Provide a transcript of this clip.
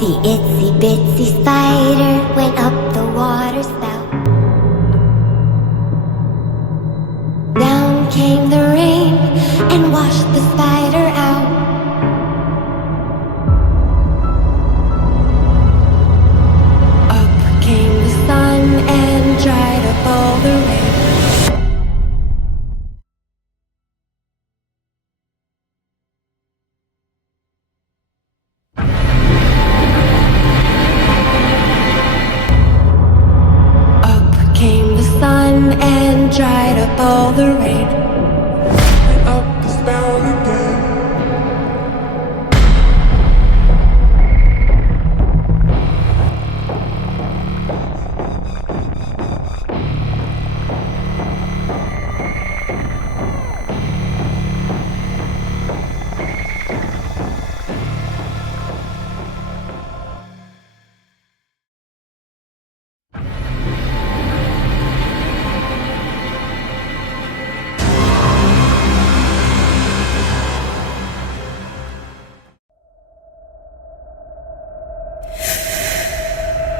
The itsy bitsy spider went up the water spout. Down came the rain and washed the spider out. Up came the sun and dried up all the rain. Came the sun and dried up all the rain.